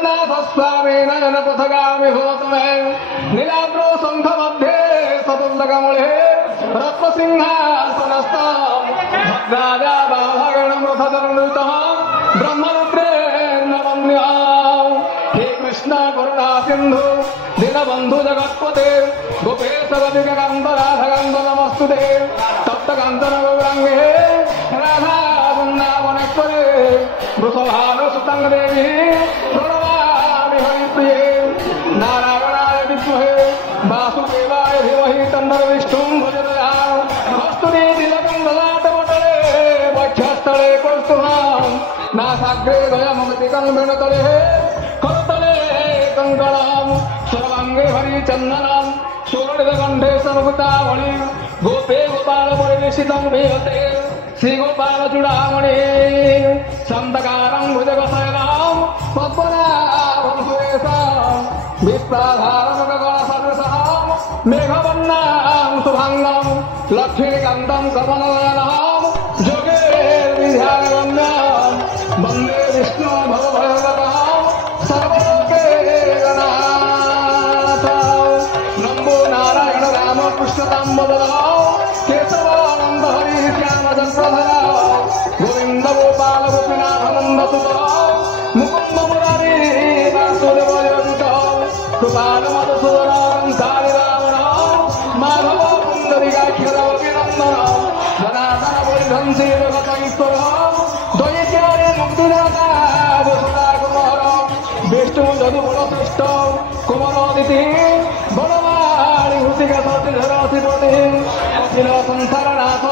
जगन्नाथ स्वामी नयन पथगामी भवतु मे नीलाद्रो शंख मध्ये सतुल्लकमूले रत्नसिंहासनस्थ भद्राजा बाभगणमृथचरणयुतः ब्रह्मरुद्रेण वन्द्यः हे कृष्ण करुणा सिन्धु दीनबन्धु जगत्पते गोपेश गोपिकान्त राधाकान्त नमस्तुते तप्त काञ्चन गौराङ्गे राधा वृन्दावनेश्वरे वृषभानुसुतं देवी प्रणमामि हरिप्रिये नारायणाय विद्महे वासुदेवाय धीमहि तन्नो विष्णुं भजताम् कस्तूरी तिलकं ददातमतले वक्षस्थले कौस्तुभं नासाग्रे गयमुक्तिकं वेणुतले करतले कङ्कणं सर्वाङ्गे हरिचन्दनं सुवर्णकण्ठे सर्वभूतावळि गोपे गोपाल परिवेशितं विहते श्रीगोपाल चूडामणि सन्तकारं भुजगशयनं पद्मनाभं सुरेशं विश्वाधारमगगणसदृशं मेघवर्णं शुभाङ्गं लक्ष्मीकान्तं कमलनयनं जोगेर्विद्यावन्द्यं वन्दे विष्णु भवभयवरं सर्वलोकैकनाथं नमो नारायण राम कृष्ण दामोदरं केशवानन्द हरि श्यामचन्द्रधर गोविन्द गोपाल गोपीनाथ नन्दसुतरां मुकुन्द मुरारी वासुदेव जगद्गुरुं कृपाल मधुसूदनं काली रावणं माधव पुण्डरीकाक्षरवभिनन्दनं जनार्दन परिधंसी जगतैश्वरं द्वैत्यारे मुक्तिदाता वसुधाकुमारं विष्णु जदुबलश्रेष्ठ कुमरोदिति बलवाणी हृतिक सतिधर शिवति अखिल संसारनाथ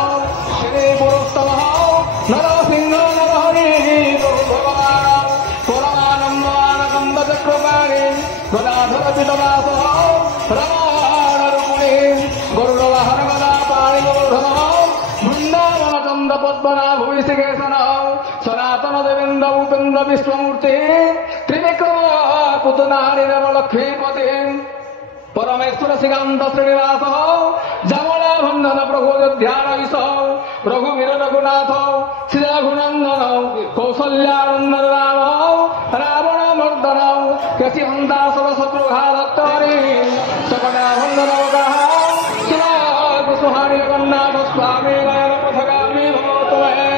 श्री पुरुषोत्तमः नरसिंह नरहरि भगवान् परमानन्दवानकन्द चक्रपाणि गदाधर पितवासः रमाणरुक्मिणी गरुडवाहन गदापाणि गरुडधरः वृन्दावन चन्द्र पद्मनाभ भुविशिकेशनः सनातन देवेन्द्र भूपेन्द्र विश्वमूर्ति त्रिविक्रम कुतुनानि नवलक्ष्मीपति परमेश्वर श्रीकांत श्रीनिवास जमला भंडन प्रभु ध्यान रघुवीर रघुनाथ श्री रघुनंदन कौसल्यानंदन राम रावण मर्दन कृषि हंता सरशत्रुघातरी सकटा भंडन सुहानी जगन्नाथ स्वामी नयन पथगामी भवतु मे।